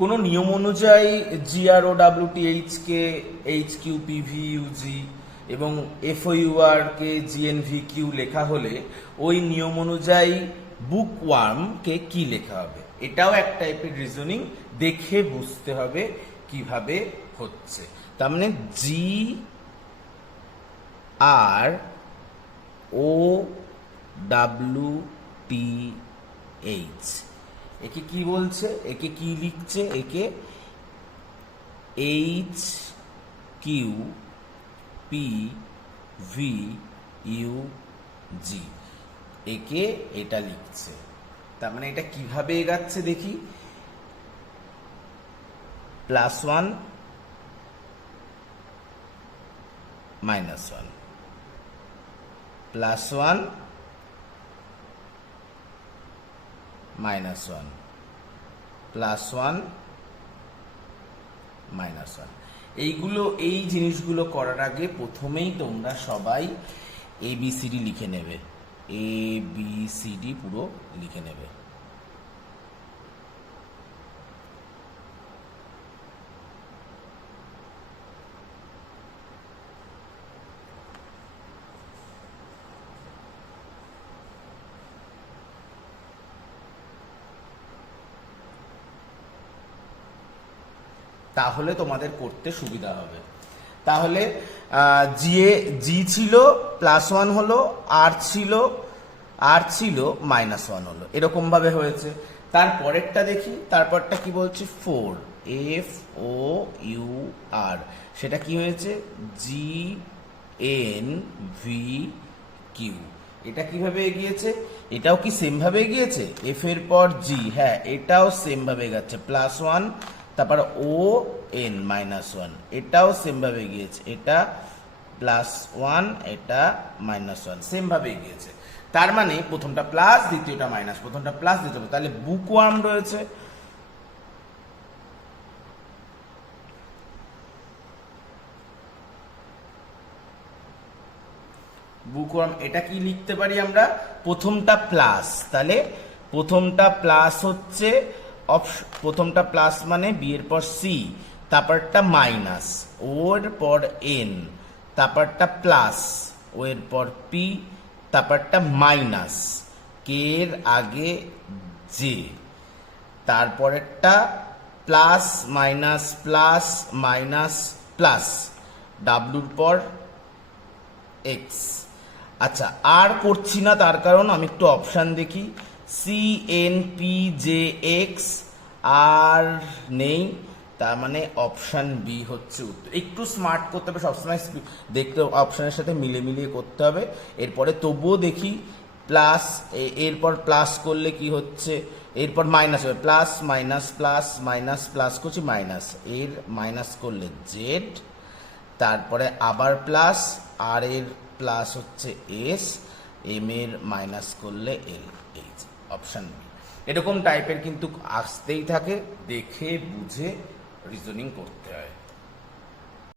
কোনো নিয়ম অনুযায়ী GROWTH কে HQPVUG এবং FOUR কে GNVQ লেখা হলে ওই নিয়ম অনুযায়ী বুকওয়ার্মকে কি লেখা হবে? এটাও এক টাইপের রিজনিং, দেখে বুঝতে হবে কিভাবে হচ্ছে। তার মানে GROWTH একে কি বলছে, একে কি লিখছে? একে HQPVUG, একে এটা লিখছে। তার মানে এটা কিভাবে এগাচ্ছে দেখি। +1 -1 +1 -1 +1 -1। এইগুলো, এই জিনিসগুলো করার আগে প্রথমেই তোমরা সবাই ABCD লিখে নেবে। ABCD পুরো লিখে নেবে। তাহলে তোমাদের করতে সুবিধা হবে। তাহলে জি ছিল +1 হলো, আর ছিল -1 হলো, এরকম ভাবে হয়েছে। তারপরেরটা দেখি, তারপরটা কি বলছে? 4 FOUR, সেটা কি হয়েছে? GNVQ। এটা কিভাবে এগিয়েছে? এটাও কি সেম ভাবে এগিয়েছে? এফ এর পর জি, হ্যাঁ এটাও সেম ভাবে এগাচ্ছে। +1 তারপর ON -1, এটাও সেম ভাবে গিয়েছে। এটা +1, এটা -1, সেম ভাবে গিয়েছে। তার মানে প্রথমটা প্লাস, দ্বিতীয়টা মাইনাস, প্রথমটা প্লাস, দ্বিতীয়টা, তাহলে বুকওয়ার্ম রয়েছে। বুকওয়ার্ম, এটা কি লিখতে পারি আমরা? প্রথমটা প্লাস, তাহলে প্রথমটা প্লাস হচ্ছে প্রথমটা প্লাস মানে বি এর পর সি, তারপরটা মাইনাস, ওর পর এন, তারপরটা প্লাস, ও এর পর পি, তারপরটা মাইনাস, কে এর আগে জে, তারপরেরটা plus minus plus minus plus, ডাব্লুর পর এক্স। আচ্ছা, আর করছি না তার কারণ আমি একটু অপশান দেখি। CNPJX আর নেই, তার মানে অপশান বি হচ্ছে উত্তর। একটু স্মার্ট করতে হবে সবসময়, দেখতে অপশানের সাথে মিলিয়ে করতে হবে। এরপরে তবুও দেখি, প্লাস এরপর প্লাস করলে কি হচ্ছে? এরপর মাইনাস হবে, plus minus plus minus plus করছি মাইনাস, এর মাইনাস করলে জেড, তারপরে আবার প্লাস, আর এর প্লাস হচ্ছে এস, এম এর মাইনাস করলে এল, এইচ, অপশন বি। এরকম টাইপের কিন্তু আসতেই থাকে, দেখে বুঝে রিজনিং করতে হয়।